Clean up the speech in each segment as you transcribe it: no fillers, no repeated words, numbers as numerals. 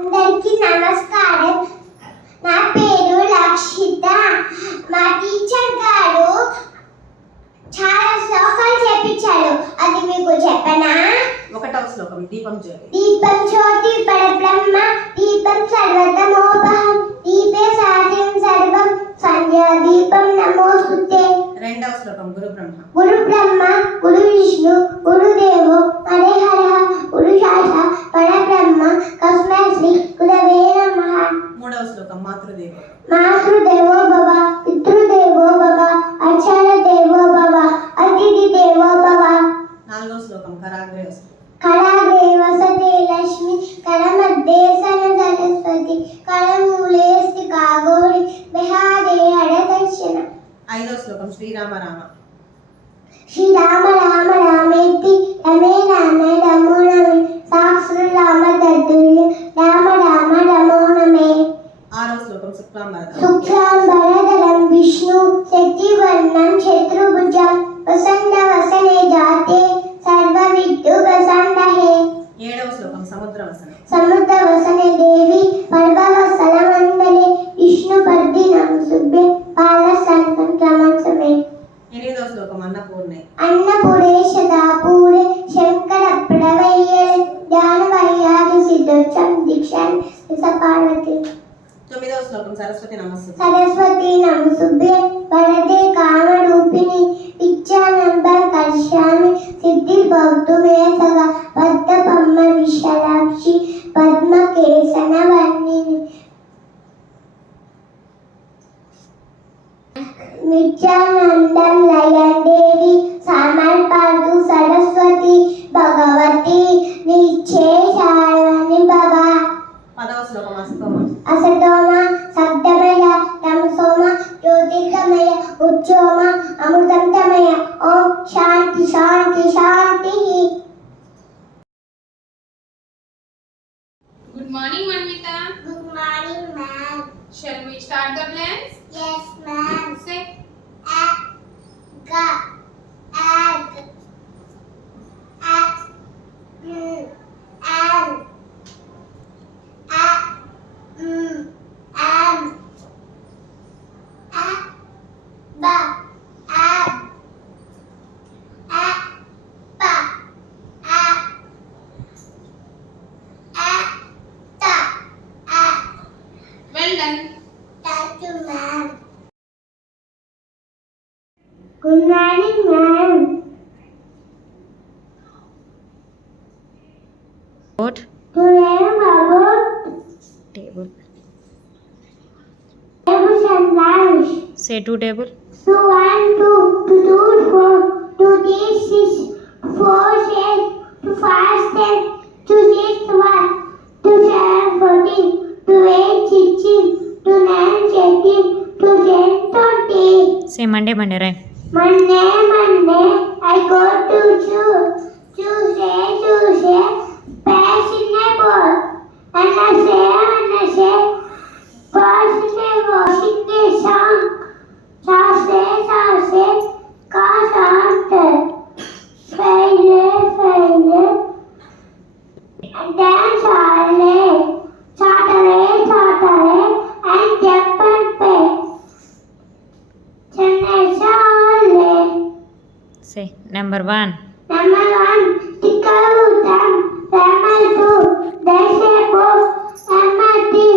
అందరికీ నమస్కారం. నా పేరు లక్షిత. మా టీచర్ గారు చాలా శ్లోకాలు చెప్పించారు. అది మీకు చెప్పనా? ఒకటవ శ్లోకం దీపం జ్యోతి. దీపం జ్యోతి పరబ్రహ్మ దీపం సర్వతమోపహం దీపే సాధ్యం సర్వం సంధ్యా దీపం నమోస్తుతే. రెండవ శ్లోకం గురు బ్రహ్మ. గురు బ్రహ్మ గురు విష్ణు గురుదేవో మహేశ్వర గురు సాక్షాత్ పరబ్రహ్మ తస్మై శ్రీ గురవే నమః. మూడవ శ్లోకం మాతృదేవో. మాతృదేవో భవ పితృదేవో భవ ఆచార్య దేవో భవ అతిథి దేవో భవ. నాలుగవ శ్లోకం కరాగ్రే వస్తు. కళాగ్రే వసతే లక్ష్మి కరమధ్యే సన సరస్వతి కరమూలే స్థితా గౌరి విహారే హరదర్శన. ఐదవ శ్లోకం శ్రీరామ రామ. శ్రీరామ రామ రామేతి రమే రామే రమో నమే సహస్రనామ తత్తుల్యం రామ రామ రమో నమే. ఆరవ శ్లోకం శుక్లాంబరధరం. శుక్లాంబరధరం విష్ణు శక్తివర్ణం చతుర్భుజం వసంత వసనే జాతే సర్వ విద్యుగసండహే. ఏడవ శ్లోకం సముద్ర వసనం. సముద్ర వసనే దేవి పర్వవసన మండలే విష్ణు పర్దినం సుభ్య పాల సంతం క్రమసమే. ఎనిమిదవ శ్లోకం అన్నపూర్ణే. అన్నపూరేశదా పూరే శంకర ప్రవయ్యే ధ్యాన వయ్యాది సిద్ధోచ్చం దీక్షాన్ పార్వతి. తొమ్మిదవ శ్లోకం సరస్వతి నమస్సు. సరస్వతి నమసుభ్య వరదే కామరూపిణి విద్యానందం కర్ష్యామి సిద్ధి భవతు మే సదా పద్మపద్మ విశాలాక్షి పద్మకేశన వర్ణిని. విద్యానందం లయం దేవి సమర్పతు సరస్వతి భగవతి నిశ్చేషాని భవ. పదవ శ్లోకం అస్తోమ. అసతోమ సద్గమయ తమసోమ జ్యోతిర్గమయ ఉజ్జోమ అమృతంతమయ. ఓం శాంతి శాంతి శాంతి. Good morning, Manvita. Good morning, ma'am. Shall we start the plans? Yes, ma'am. Say Ag, ag, ag, am, ba, ab, ba, ta, well done. Thank you, ma'am. Good morning, ma'am. What? Today I'm about Table. tables and lunch. Say two table. So 1, 2, 2, 4, 2, 3, 6, 4, 6, 2, 5, 10, 2, 6, 1, 2, 7, 14, 2, 8, 16, 2, 9, 18, 2, 10, 20. Say Monday right? Monday, I go to zoo. Tuesday, fashionable. And I say, positive, washing the song. Thursday, cause after. Friday, and dance all day. Saturday, and jump and play. Sunday, Say number 1. Number 1, Tikalutam. Number 2, Desebo. Number 3,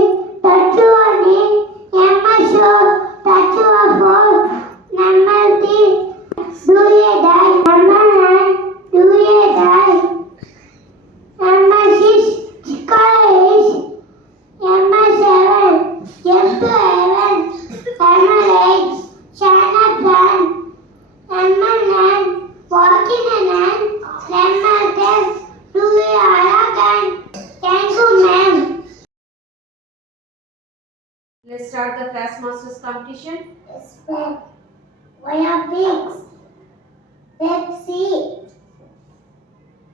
Tachuani. Number 4, Tachuafo. Number 3, Duyedai. Number 9, Duyedai. Number 6, Chikalish. Number 7, Jempuevan. Number 8, Chanaplan. Number 9, walking and number 10, do we again? Thank you, ma'am. Let's start the class masters competition. Yes, ma'am. Why are pigs? Pepsi.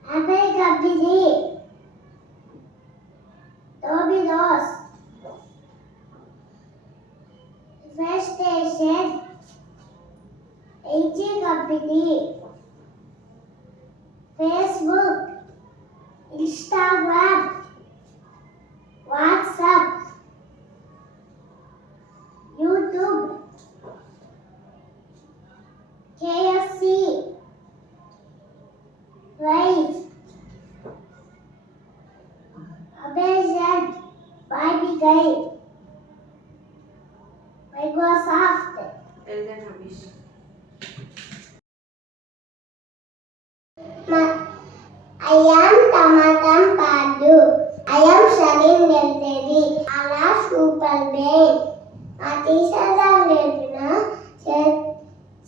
Apple company. Domino's. First station. AG company. Facebook, Instagram, WhatsApp. Right. Amazing. Why the guy? Why go soft? Tell them, Abish. I am Tamatam Padu. I am Sharin Delteri. Ala Super Brain. మా టీచర్లు నేర్పిన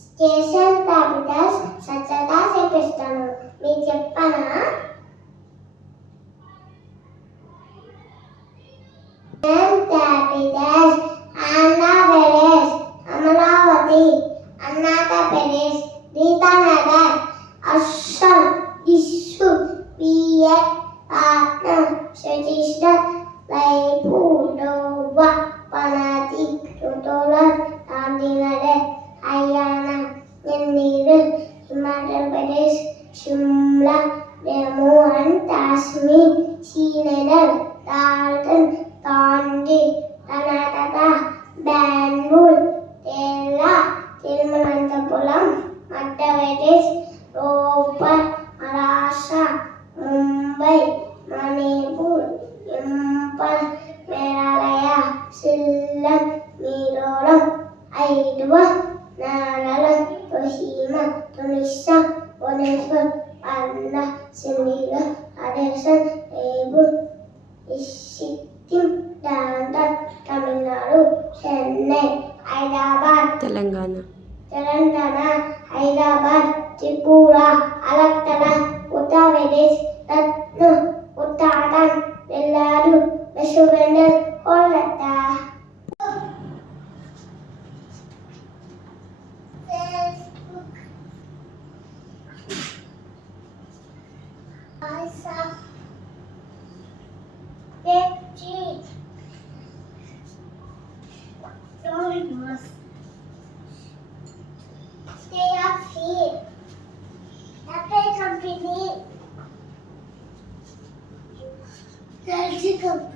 station Capitals సచ్చగా చెప్పిస్తాను. మీకు చెప్పనా? Capitals Andhra Pradesh, Amaravati, Arunachal Itanagar, Assam, Thrissur, వియట్, పాట్నా, ఛత్తీస్గఢ్, రాయ్పూర్, డోవా, పనాజీ, చోటోలర్, గాంధీనగర్, హర్యానా, చండీగఢ్, హిమాచల్ ప్రదేశ్, షిమ్లా, జమ్మూ అండ్ కాశ్మీర్, శ్రీనగర్, డాల్టన్, తాండి, కర్ణాటక, బెంగళూరు, కేరళ, తిరువనంతపురం, మధ్యప్రదేశ్, రోపర్, మహారాష్ట్ర, ముంబై, మణిపూర్, ఇంఫాల్, మేఘాలయ, షిల్లాంగ్, మిజోరం, హైదరాబాద్, నాగాలాండ్, కోహిమా, ఒడిశా, భువనేశ్వర్, పాట్నా, చండీగఢ్, రాజస్థాన్, జైపూర్, సిక్కిం, ఢాకా, తమిళనాడు, చెన్నై, హైదరాబాద్, తెలంగాణ. హైదరాబాద్, త్రిపుర, అలక్కల, ఉత్తరప్రదేశ్, రత్న, Uttarakhand, Nellore, West Bengal, Kolkata. Stay up here. Apple company. There's a company.